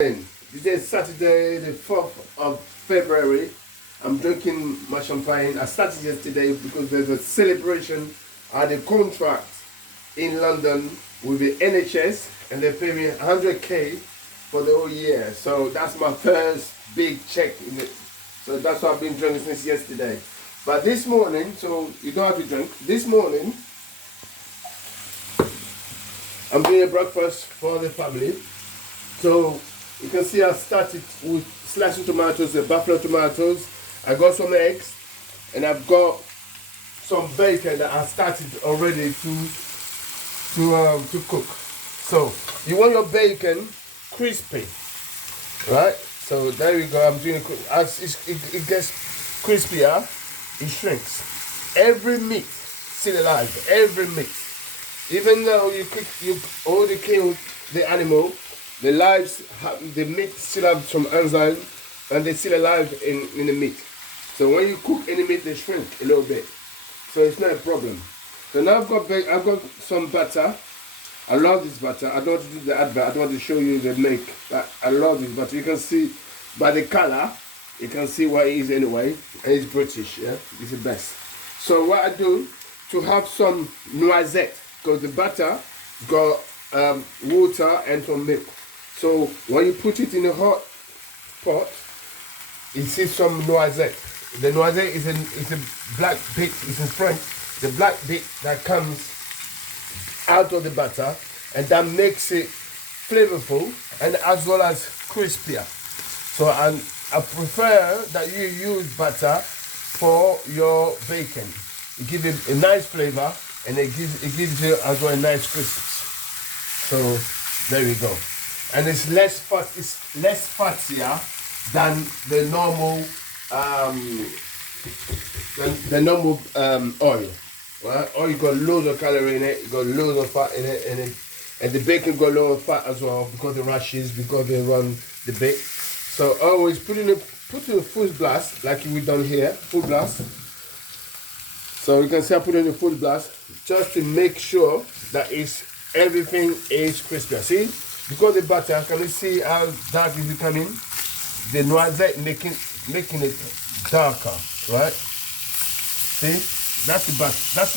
Today is Saturday, the 4th of February. I'm drinking my champagne. I started yesterday because there's a celebration at the contract in London with the NHS and they pay me 100k for the whole year. So that's my first big check in it. So that's what I've been drinking since yesterday. But this morning, so you don't have to drink. This morning, I'm doing a breakfast for the family. So you can see I started with slicing tomatoes, the buffalo tomatoes. I got some eggs and I've got some bacon that I started already to cook. So you want your bacon crispy, right? So there we go. I'm doing it. As it gets crispier, it shrinks. Every meat still alive. Every meat, even though you already killed the animal. The meat still have some enzyme and they're still alive in the meat. So when you cook any meat, they shrink a little bit. So it's not a problem. So now I've got some butter. I love this butter. I don't want to do the advert. I don't want to show you the make. But I love this butter. You can see by the color, you can see what it is anyway. And it's British, yeah? It's the best. So what I do to have some noisette, because the butter got water and some milk. So when you put it in a hot pot, you see some noisette. The noisette is a black bit, it's in French, the black bit that comes out of the butter and that makes it flavorful and as well as crispier. So I prefer that you use butter for your bacon. It gives it a nice flavor and it gives you as well a nice crisp. So there we go. And it's less fattier than the normal oil. Right? Oil got loads of calorie in it, got loads of fat in it, and the bacon got loads of fat as well because the rashes, because they run the bake. So always put in a full blast like we done here, full blast. So you can see I put in a full blast just to make sure that everything is crispy. See? Because the butter, can you see how dark is becoming? The noisette making it darker, right? See, that's the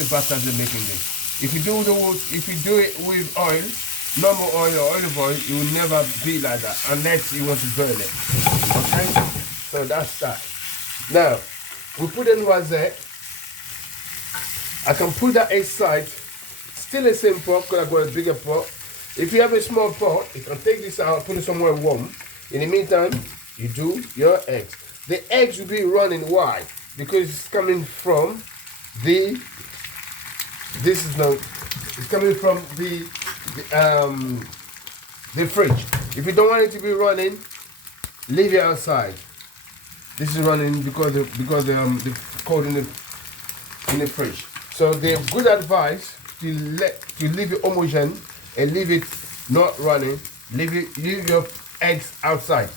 butter they're making this. If you do it with oil, normal oil or olive oil, it will never be like that unless you want to burn it. Okay, so that's that. Now we put the noisette. I can put that aside. Still the same pot because I got a bigger pot. If you have a small pot, you can take this out, put it somewhere warm. In the meantime, you do your eggs. The eggs will be running. Why? Because it's coming from it's coming from the fridge. If you don't want it to be running, leave it outside. This is running because the cold in the fridge. So the good advice to leave it homogeneous and leave it not running. Leave your eggs outside.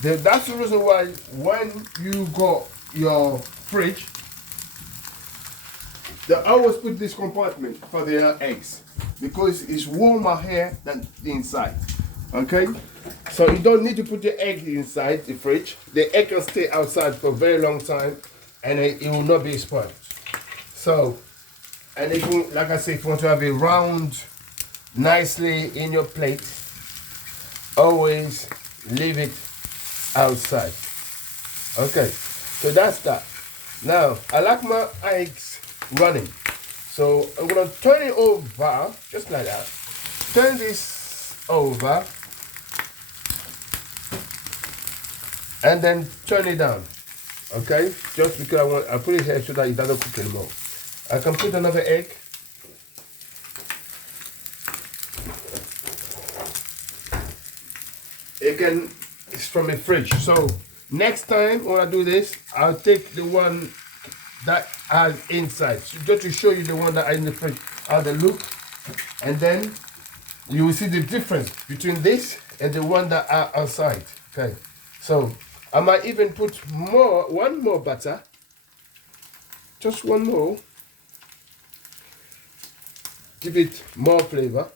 That's the reason why when you got your fridge, they always put this compartment for their eggs because it's warmer here than the inside. Okay, so you don't need to put the egg inside the fridge. The egg can stay outside for a very long time, and it will not be spoiled. So, and if you, like I said, if you want to have it round nicely in your plate, always leave it outside. Okay, so that's that. Now I like my eggs running, so I'm gonna turn it over just like that. Turn this over and then turn it down. Okay, just because I put it here so that it doesn't cook anymore. I can put another egg. Again, it's from a fridge. So next time when I do this, I'll take the one that has inside. So just to show you the one that are in the fridge, how they look, and then you will see the difference between this and the one that are outside. Okay, so I might even put one more butter, just one more. Give it more flavor,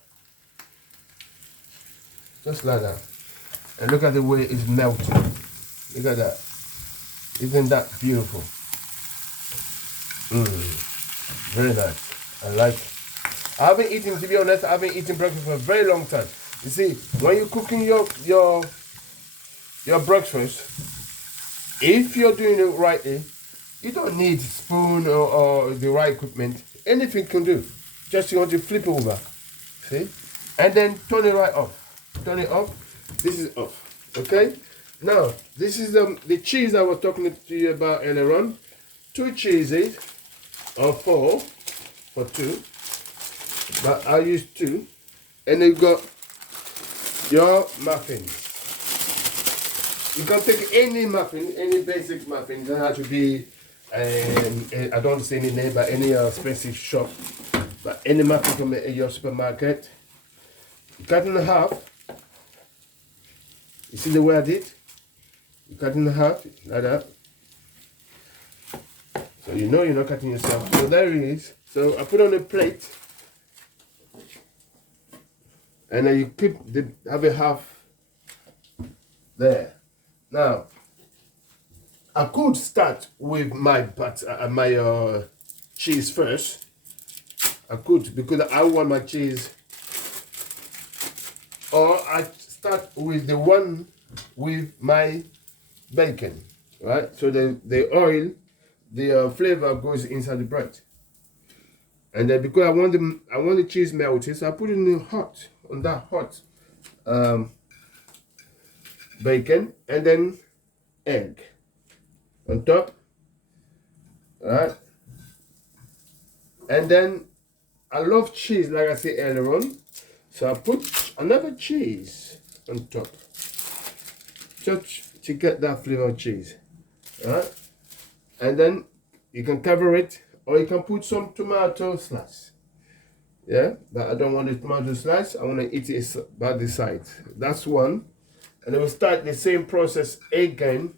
just like that. And look at the way it's melting. Look at that. Isn't that beautiful? Very nice. I like it. I haven't eaten, to be honest, I haven't eaten breakfast for a very long time. You see, when you're cooking your breakfast, if you're doing it rightly, you don't need spoon or the right equipment. Anything can do. Just you want to flip over. See? And then turn it right off. Turn it off. This is off. Okay? Now, this is the cheese I was talking to you about earlier on. 2 cheeses or 4 for 2. But I use 2. And you got your muffins. You can take any muffin, any basic muffin. It doesn't have to be, I don't want to say any name, but any expensive shop. But any muffin from your supermarket. You cut in half. You see the way I did? You cut in half, like that. So you know you're not cutting yourself. So there it is. So I put on a plate. And then you keep the other half there. Now, I could start with my cheese first. I could, because I want my cheese. Or I start with the one with my bacon, right? So the oil, the flavor goes inside the bread. And then because I want the cheese melted, so I put it in the hot, on that hot bacon, and then egg on top, right? And then I love cheese, like I said earlier on, so I put another cheese on top, just to get that flavor of cheese, right? And then you can cover it, or you can put some tomato slice. Yeah, but I don't want the tomato slice. I want to eat it by the side. That's one. And then we'll start the same process again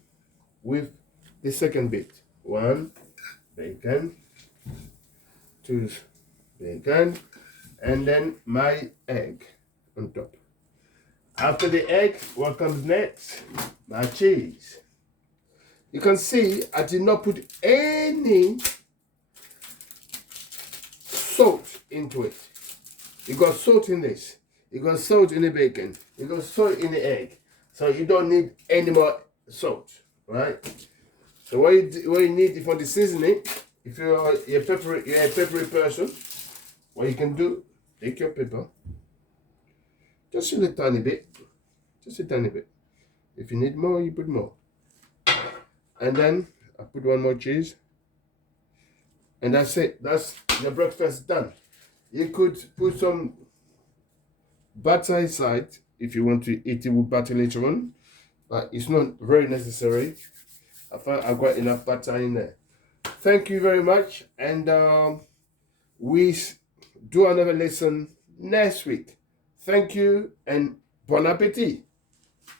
with the second bit. 1, bacon, 2, bacon, and then my egg on top. After the egg, what comes next? My cheese. You can see I did not put any salt into it. You got salt in this. You got salt in the bacon. You got salt in the egg. So you don't need any more salt, right? So what you need for the seasoning, if you're a peppery person, what you can do, take your pepper, just a tiny bit, just a tiny bit. If you need more, you put more. And then I put one more cheese. And that's it. That's your breakfast done. You could put some butter inside if you want to eat it with butter later on, but it's not very necessary. I find I've got enough butter in there. Thank you very much, and we do another lesson next week. Thank you, and bon appetit.